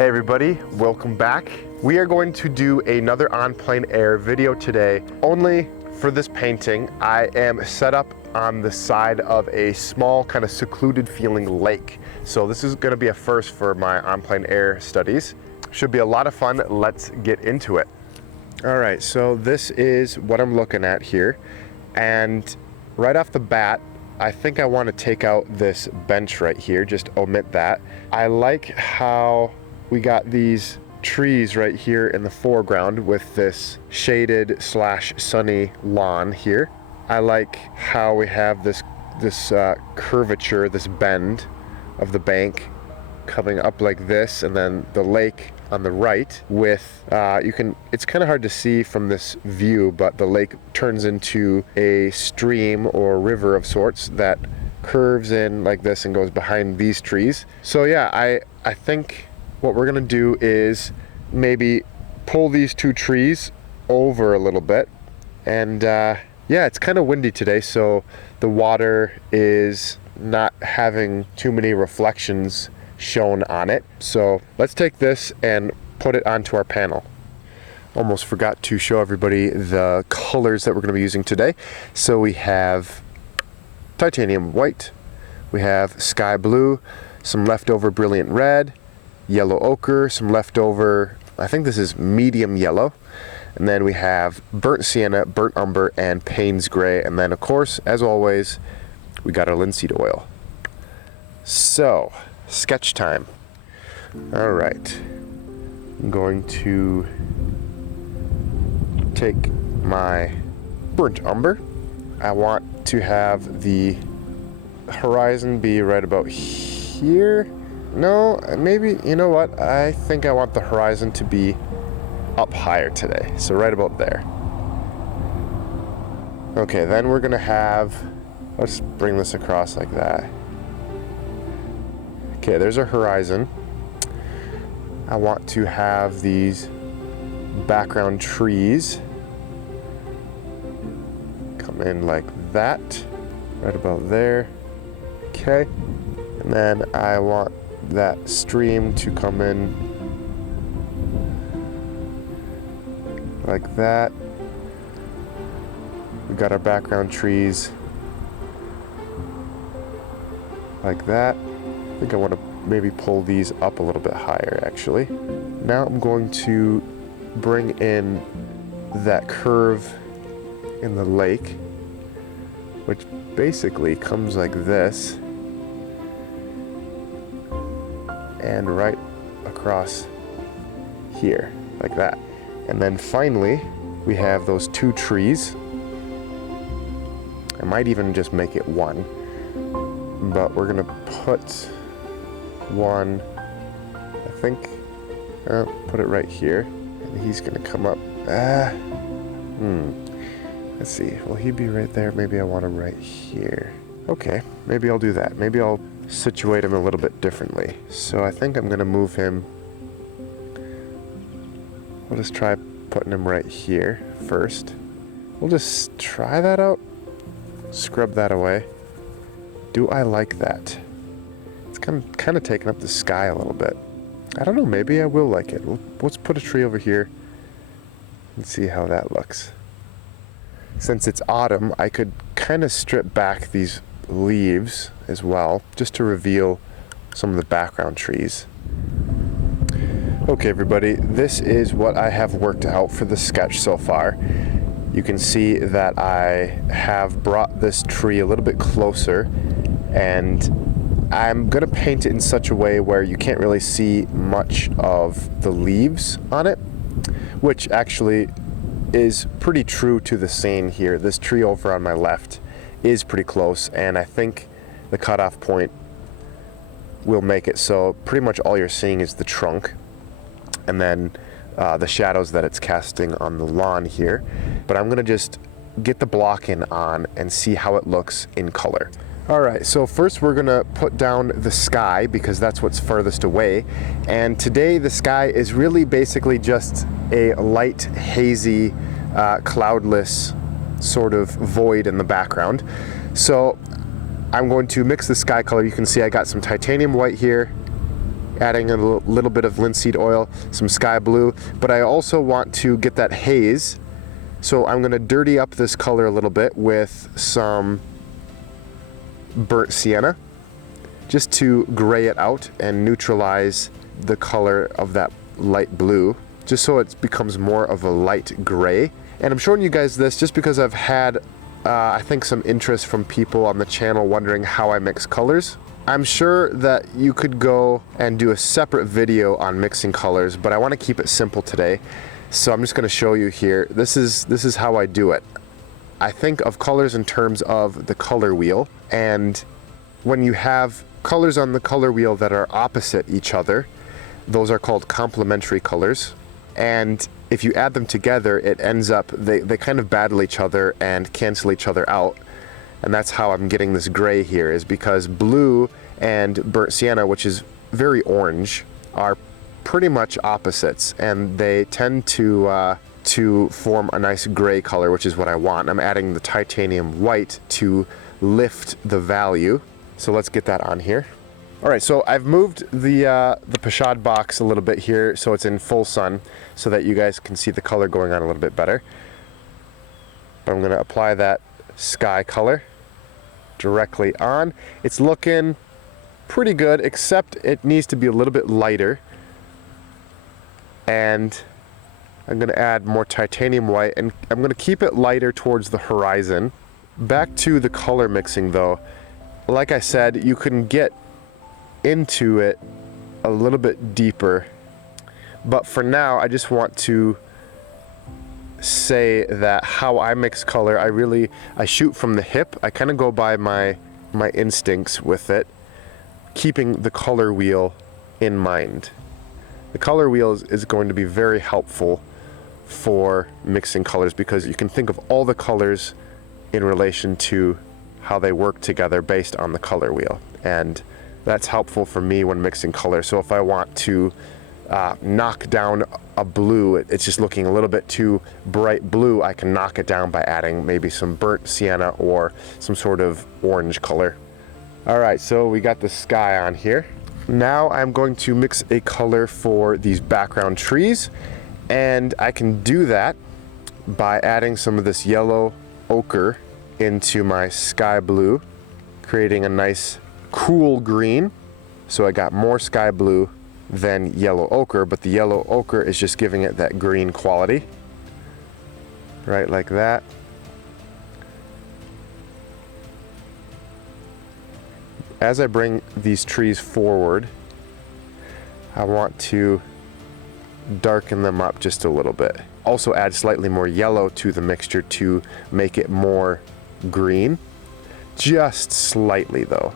Hey everybody, welcome back. We are going to do another on plein air video today. Only for this painting, I am set up on the side of a small kind of secluded feeling lake. So this is going to be a first for my on plein air studies. Should be a lot of fun. Let's get into it. All right, so this is what I'm looking at here. And right off the bat, I think I want to take out this bench right here, just omit that. I like how we got these trees right here in the foreground with this shaded / sunny lawn here. I like how we have this curvature, this bend of the bank coming up like this, and then the lake on the right with, it's kind of hard to see from this view, but the lake turns into a stream or river of sorts that curves in like this and goes behind these trees. So yeah, I think what we're gonna do is maybe pull these two trees over a little bit. And yeah, it's kind of windy today, so the water is not having too many reflections shown on it. So let's take this and put it onto our panel. Almost forgot to show everybody the colors that we're gonna be using today. So we have titanium white, we have sky blue, some leftover brilliant red, yellow ochre, some leftover, I think this is medium yellow, and then we have burnt sienna, burnt umber, and Payne's gray, and then of course, as always, we got our linseed oil. So, sketch time. All right, I'm going to take my burnt umber. I want to have the horizon be right about here. No, maybe, you know what? I think I want the horizon to be up higher today. So right about there. Okay, then we're gonna have, let's bring this across like that. Okay, there's our horizon. I want to have these background trees come in like that, right about there. Okay, and then I want that stream to come in like that. We got our background trees like that. I think I want to maybe pull these up a little bit higher actually. Now I'm going to bring in that curve in the lake, which basically comes like this and right across here like that. And then finally we have those two trees. I might even just make it one, but we're gonna put one, I think, put it right here, and he's gonna come up. Let's see, will he be right there? Maybe I want him right here. Okay, maybe I'll do that. Maybe I'll situate him a little bit differently. So I think I'm gonna move him. We'll just try putting him right here first. We'll just try that out. Scrub that away. Do I like that? It's kind of taking up the sky a little bit. I don't know, maybe I will like it. Let's put a tree over here and see how that looks. Since it's autumn, I could kind of strip back these leaves as well, just to reveal some of the background trees. Okay everybody, this is what I have worked out for the sketch so far. You can see that I have brought this tree a little bit closer, and I'm gonna paint it in such a way where you can't really see much of the leaves on it, which actually is pretty true to the scene here. This tree over on my left is pretty close, and I think the cutoff point will make it so pretty much all you're seeing is the trunk and then the shadows that it's casting on the lawn here. But I'm gonna just get the block in on and see how it looks in color. All right, so first we're gonna put down the sky because that's what's furthest away. And today the sky is really basically just a light, hazy, cloudless sort of void in the background. So I'm going to mix the sky color. You can see I got some titanium white here adding a little bit of linseed oil, some sky blue, but I also want to get that haze. So I'm gonna dirty up this color a little bit with some burnt sienna, just to gray it out and neutralize the color of that light blue, just so it becomes more of a light gray. And I'm showing you guys this just because I've had, I think, some interest from people on the channel wondering how I mix colors. I'm sure that you could go and do a separate video on mixing colors, but I want to keep it simple today. So I'm just going to show you here. This is how I do it. I think of colors in terms of the color wheel, and when you have colors on the color wheel that are opposite each other, those are called complementary colors. And if you add them together, it ends up, they kind of battle each other and cancel each other out. And that's how I'm getting this gray here, is because blue and burnt sienna, which is very orange, are pretty much opposites, and they tend to form a nice gray color, which is what I want. I'm adding the titanium white to lift the value. So let's get that on here. All right, so I've moved the pochade box a little bit here so it's in full sun so that you guys can see the color going on a little bit better. But I'm gonna apply that sky color directly on. It's looking pretty good, except it needs to be a little bit lighter. And I'm gonna add more titanium white, and I'm gonna keep it lighter towards the horizon. Back to the color mixing though. Like I said, you can get into it a little bit deeper, but for now I just want to say that how I mix color, I shoot from the hip. I kind of go by my instincts with it, keeping the color wheel in mind. The color wheel is going to be very helpful for mixing colors, because you can think of all the colors in relation to how they work together based on the color wheel, and that's helpful for me when mixing colors. So if I want to knock down a blue, it's just looking a little bit too bright blue, I can knock it down by adding maybe some burnt sienna or some sort of orange color. All right, so we got the sky on here. Now I'm going to mix a color for these background trees, and I can do that by adding some of this yellow ochre into my sky blue, creating a nice cool green. So I got more sky blue than yellow ochre, but the yellow ochre is just giving it that green quality, right, like that. As I bring these trees forward, I want to darken them up just a little bit. Also add slightly more yellow to the mixture to make it more green, just slightly though.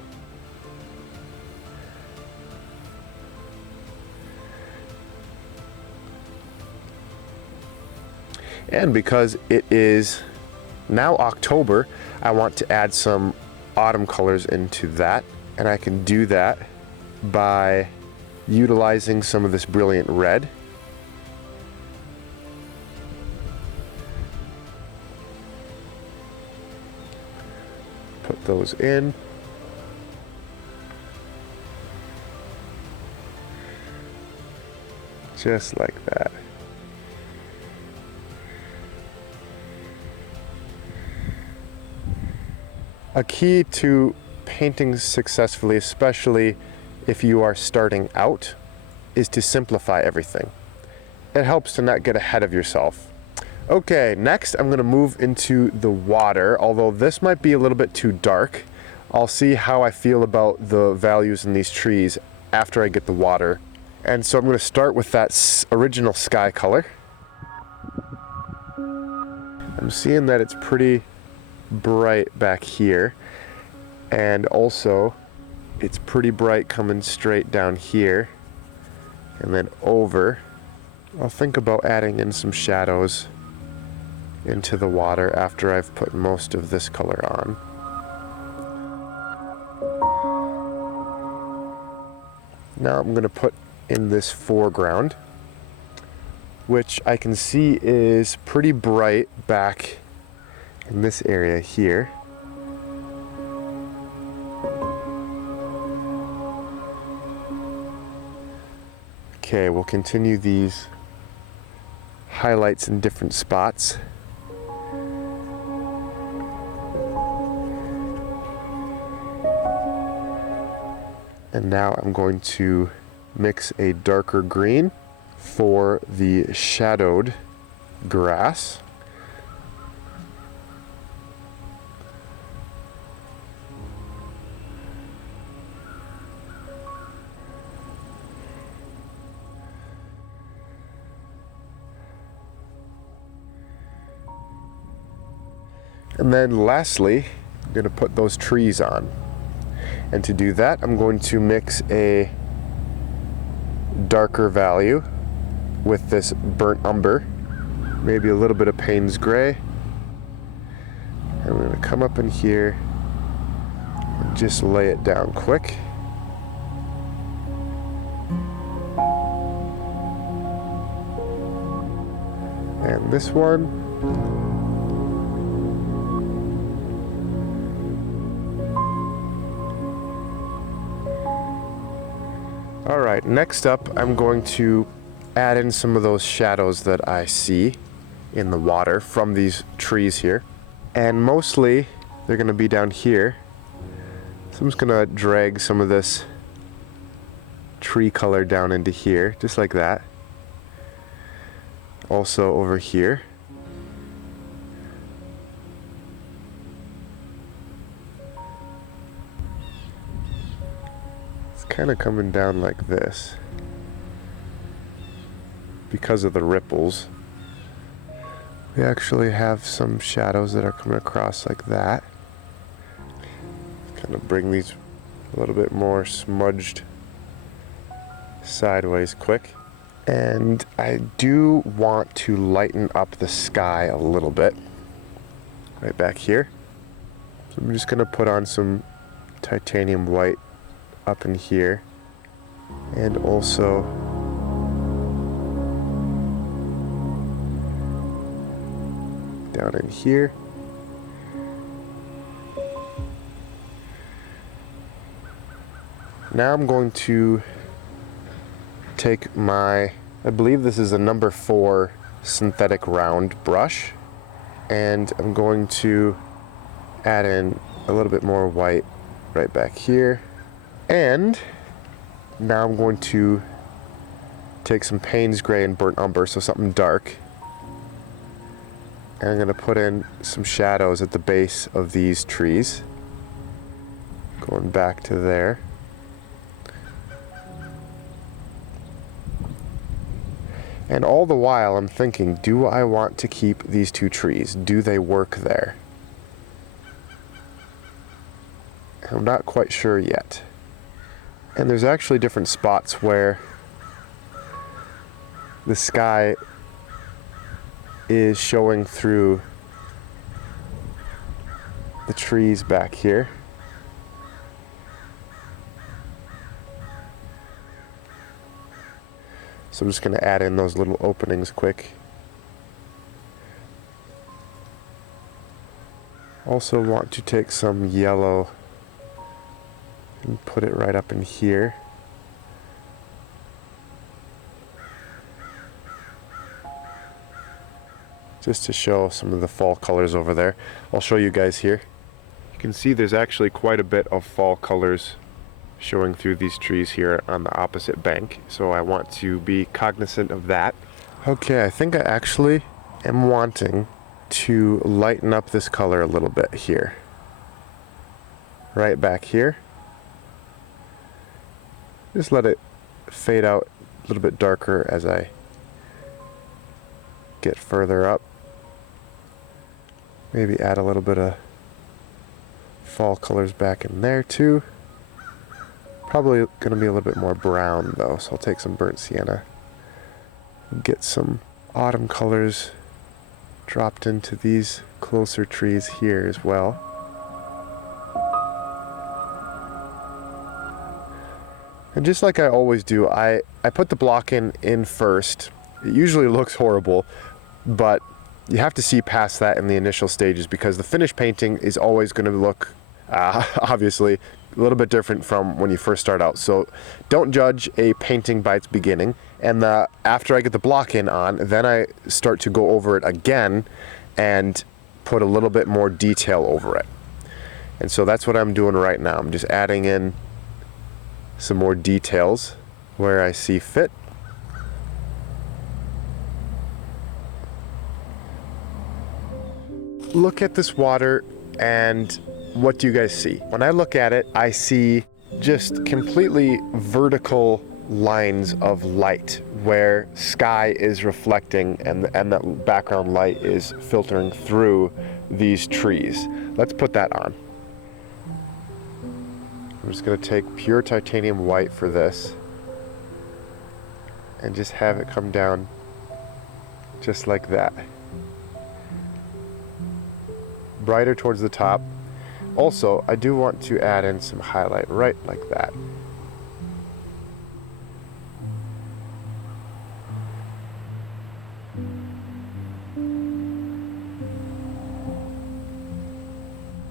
And because it is now October, I want to add some autumn colors into that, and I can do that by utilizing some of this brilliant red. Put those in. Just like that. A key to painting successfully, especially if you are starting out, is to simplify everything. It helps to not get ahead of yourself. Okay, next I'm going to move into the water, although this might be a little bit too dark. I'll see how I feel about the values in these trees after I get the water. And so I'm going to start with that original sky color. I'm seeing that it's pretty bright back here, and also it's pretty bright coming straight down here and then over. I'll think about adding in some shadows into the water after I've put most of this color on. Now I'm going to put in this foreground, which I can see is pretty bright back in this area here. Okay, we'll continue these highlights in different spots. And now I'm going to mix a darker green for the shadowed grass. And then lastly, I'm going to put those trees on. And to do that, I'm going to mix a darker value with this burnt umber, maybe a little bit of Payne's gray. And I'm going to come up in here and just lay it down quick. And this one. All right, next up, I'm going to add in some of those shadows that I see in the water from these trees here. And mostly, they're gonna be down here. So I'm just gonna drag some of this tree color down into here, just like that. Also over here. Kind of coming down like this because of the ripples. We actually have some shadows that are coming across like that. Kind of bring these a little bit more smudged sideways quick. And I do want to lighten up the sky a little bit right back here. So I'm just going to put on some titanium white up in here, and also down in here. Now I'm going to take my, I believe this is a number 4 synthetic round brush, and I'm going to add in a little bit more white right back here. And now I'm going to take some Payne's gray and burnt umber, so something dark. And I'm going to put in some shadows at the base of these trees. Going back to there. And all the while I'm thinking, do I want to keep these 2 trees? Do they work there? I'm not quite sure yet. And there's actually different spots where the sky is showing through the trees back here. So I'm just going to add in those little openings quick. Also want to take some yellow and put it right up in here. Just to show some of the fall colors over there. I'll show you guys here. You can see there's actually quite a bit of fall colors showing through these trees here on the opposite bank. So I want to be cognizant of that. Okay, I think I actually am wanting to lighten up this color a little bit here. Right back here. Just let it fade out a little bit darker as I get further up. Maybe add a little bit of fall colors back in there too. Probably going to be a little bit more brown though, so I'll take some burnt sienna. Get some autumn colors dropped into these closer trees here as well. And just like I always do, I put the block in first. It usually looks horrible, but you have to see past that in the initial stages because the finished painting is always going to look, obviously, a little bit different from when you first start out. So don't judge a painting by its beginning. And after I get the block in on, then I start to go over it again and put a little bit more detail over it. And so that's what I'm doing right now. I'm just adding in some more details where I see fit. Look at this water, and what do you guys see? When I look at it, I see just completely vertical lines of light where sky is reflecting and that background light is filtering through these trees. Let's put that on. I'm just going to take pure titanium white for this and just have it come down just like that. Brighter towards the top. Also, I do want to add in some highlight right like that.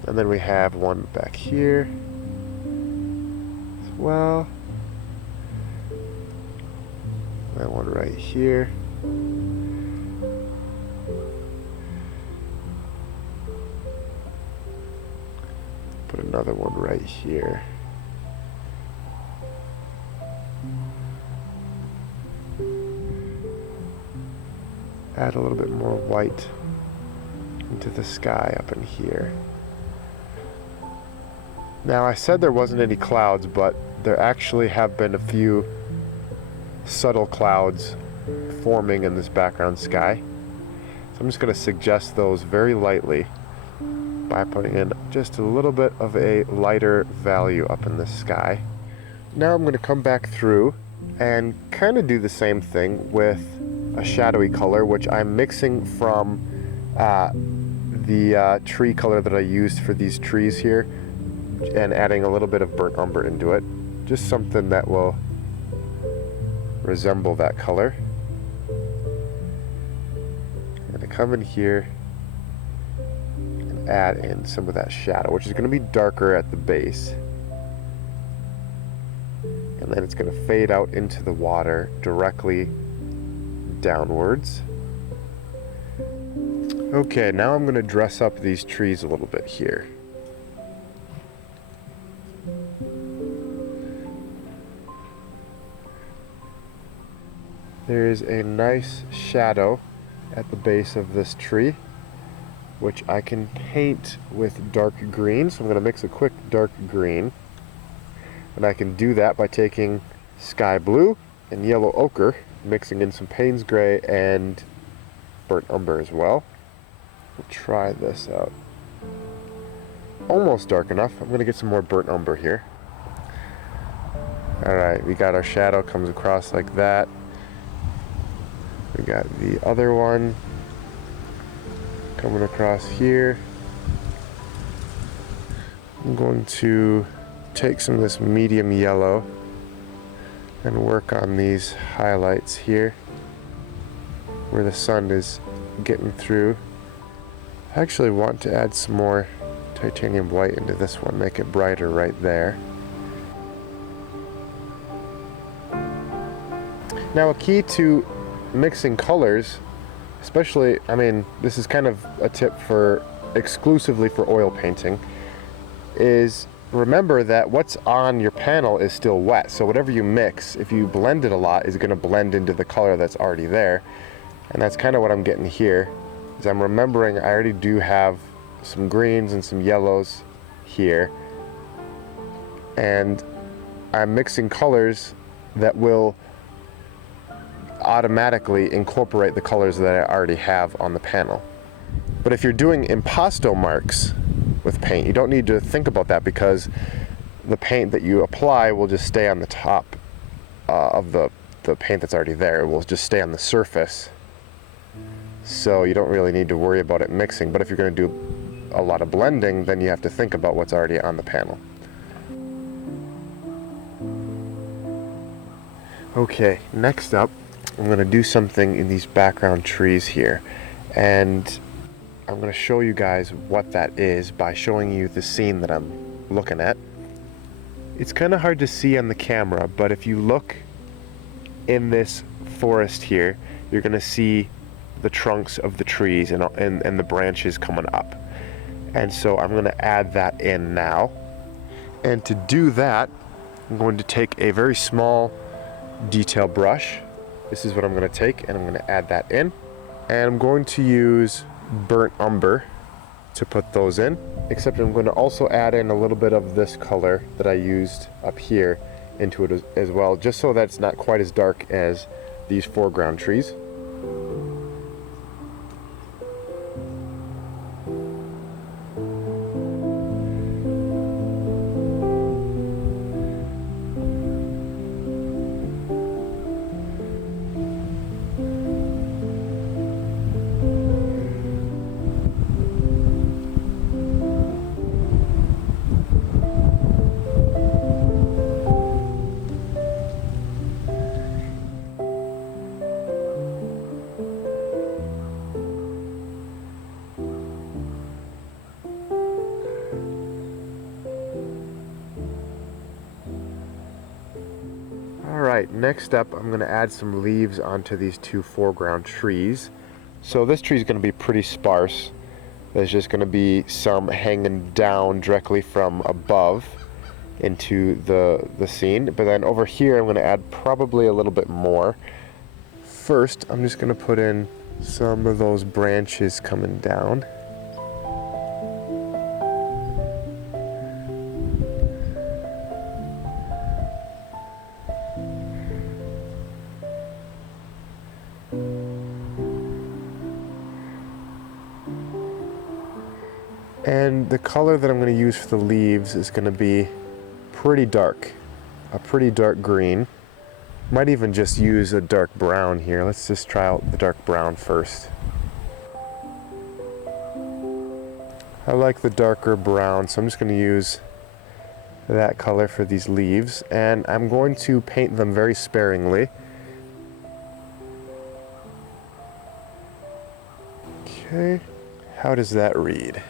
And then we have one back here as well. And one right here. Put another one right here. Add a little bit more white into the sky up in here. Now, I said there wasn't any clouds, but there actually have been a few subtle clouds forming in this background sky. So I'm just going to suggest those very lightly by putting in just a little bit of a lighter value up in the sky. Now I'm going to come back through and kind of do the same thing with a shadowy color, which I'm mixing from the tree color that I used for these trees here, and adding a little bit of burnt umber into it. Just something that will resemble that color. I'm going to come in here and add in some of that shadow, which is going to be darker at the base. And then it's going to fade out into the water directly downwards. Okay, now I'm going to dress up these trees a little bit here. There is a nice shadow at the base of this tree, which I can paint with dark green. So I'm going to mix a quick dark green. And I can do that by taking sky blue and yellow ochre, mixing in some Payne's gray and burnt umber as well. We'll try this out. Almost dark enough. I'm going to get some more burnt umber here. Alright, we got our shadow comes across like that. We got the other one coming across here. I'm going to take some of this medium yellow and work on these highlights here where the sun is getting through. I actually want to add some more titanium white into this one, make it brighter right there. Now, a key to mixing colors, especially, I mean, this is kind of a tip for exclusively for oil painting, is remember that what's on your panel is still wet. So whatever you mix, if you blend it a lot, is going to blend into the color that's already there. And that's kind of what I'm getting here, is I'm remembering I already do have some greens and some yellows here. And I'm mixing colors that will automatically incorporate the colors that I already have on the panel. But if you're doing impasto marks with paint, you don't need to think about that, because the paint that you apply will just stay on the top of the paint that's already there. It will just stay on the surface. So you don't really need to worry about it mixing. But if you're going to do a lot of blending, then you have to think about what's already on the panel. Okay, next up, I'm going to do something in these background trees here, and I'm going to show you guys what that is by showing you the scene that I'm looking at. It's kind of hard to see on the camera, but if you look in this forest here, you're gonna see the trunks of the trees and the branches coming up. And so I'm gonna add that in now. And to do that, I'm going to take a very small detail brush. This is what I'm gonna take, and I'm gonna add that in. And I'm going to use burnt umber to put those in, except I'm going to also add in a little bit of this color that I used up here into it as well, just so that it's not quite as dark as these foreground trees. Alright, next up I'm going to add some leaves onto these two foreground trees. So this tree is going to be pretty sparse. There's just going to be some hanging down directly from above into the scene. But then over here I'm going to add probably a little bit more. First, I'm just going to put in some of those branches coming down. And the color that I'm going to use for the leaves is going to be pretty dark, a pretty dark green. Might even just use a dark brown here. Let's just try out the dark brown first. I like the darker brown, so I'm just going to use that color for these leaves. And I'm going to paint them very sparingly. Okay, how does that read?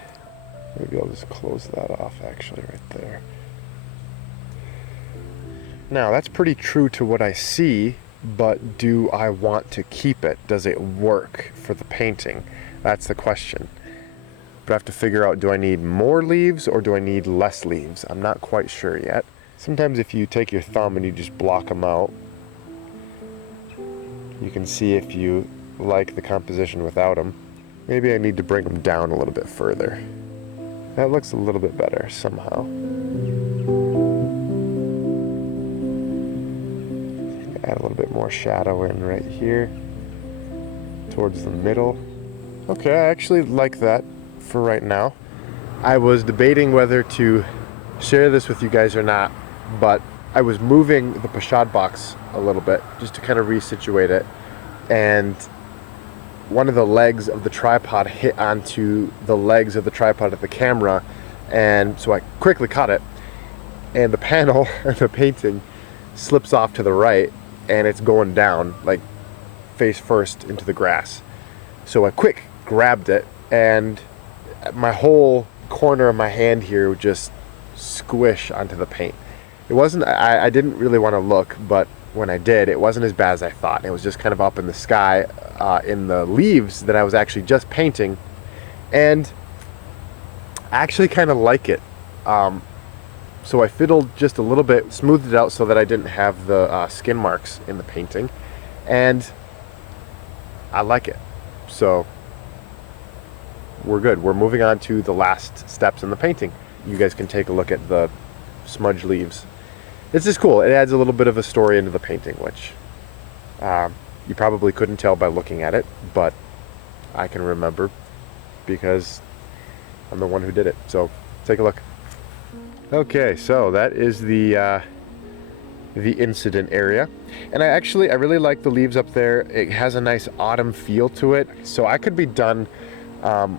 Maybe I'll just close that off actually right there. Now that's pretty true to what I see, but do I want to keep it? Does it work for the painting? That's the question. But I have to figure out, do I need more leaves or do I need less leaves? I'm not quite sure yet. Sometimes if you take your thumb and you just block them out, you can see if you like the composition without them. Maybe I need to bring them down a little bit further. That looks a little bit better somehow. Add a little bit more shadow in right here towards the middle. Okay, I actually like that for right now. I was debating whether to share this with you guys or not, but I was moving the pochade box a little bit just to kind of resituate it, and one of the legs of the tripod hit onto the legs of the tripod of the camera, and so I quickly caught it, and the panel of the painting slips off to the right, and it's going down like face first into the grass. So I quick grabbed it, and my whole corner of my hand here would just squish onto the paint. It wasn't, I didn't really want to look, but when I did, it wasn't as bad as I thought. It was just kind of up in the sky in the leaves that I was actually just painting, and I actually kind of like it. So I fiddled just a little bit, smoothed it out so that I didn't have the skin marks in the painting, and I like it. So we're good. We're moving on to the last steps in the painting. You guys can take a look at the smudge leaves. This is cool. It adds a little bit of a story into the painting, which you probably couldn't tell by looking at it, but I can remember because I'm the one who did it. So take a look. Okay, so that is the incident area, and I really like the leaves up there. It has a nice autumn feel to it, so I could be done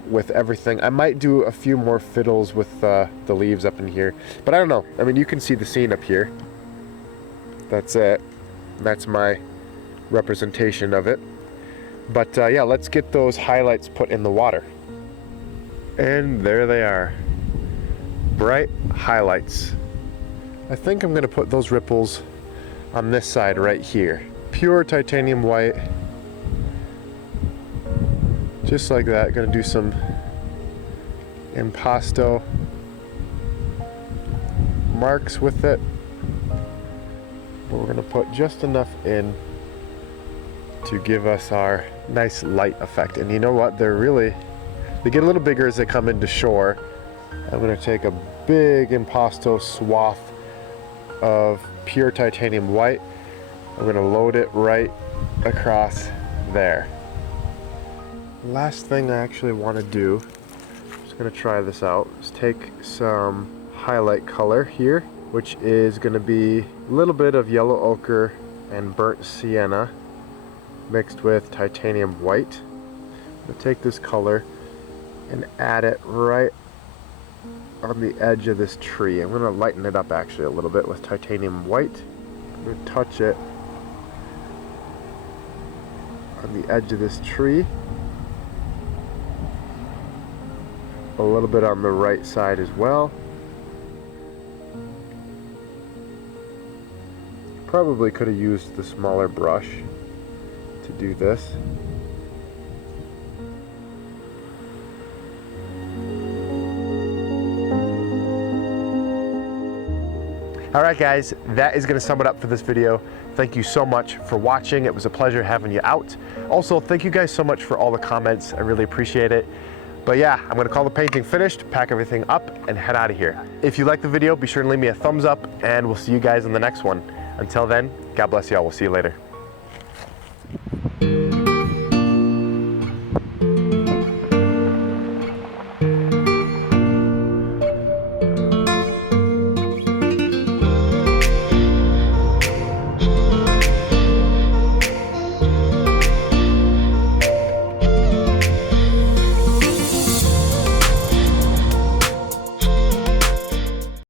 with everything. I might do a few more fiddles with the leaves up in here, but I don't know. I mean, you can see the scene up here. That's it. That's my representation of it. But yeah, let's get those highlights put in the water. And there they are. Bright highlights I think I'm gonna put those ripples on this side right here. Pure titanium white. Just like that. Gonna do some impasto marks with it. But we're gonna put just enough in to give us our nice light effect. And you know what? They get a little bigger as they come into shore. I'm gonna take a big impasto swath of pure titanium white. I'm gonna load it right across there. Last thing I actually want to do, just gonna try this out, is take some highlight color here, which is gonna be a little bit of yellow ochre and burnt sienna mixed with titanium white. I'm gonna take this color and add it right on the edge of this tree. I'm gonna lighten it up actually a little bit with titanium white. I'm gonna touch it on the edge of this tree. A little bit on the right side as well. Probably could have used the smaller brush to do this. Alright guys, that is going to sum it up for this video. Thank you so much for watching. It was a pleasure having you out. Also, thank you guys so much for all the comments. I really appreciate it. But yeah, I'm gonna call the painting finished, pack everything up, and head out of here. If you liked the video, be sure to leave me a thumbs up, and we'll see you guys in the next one. Until then, God bless y'all. We'll see you later.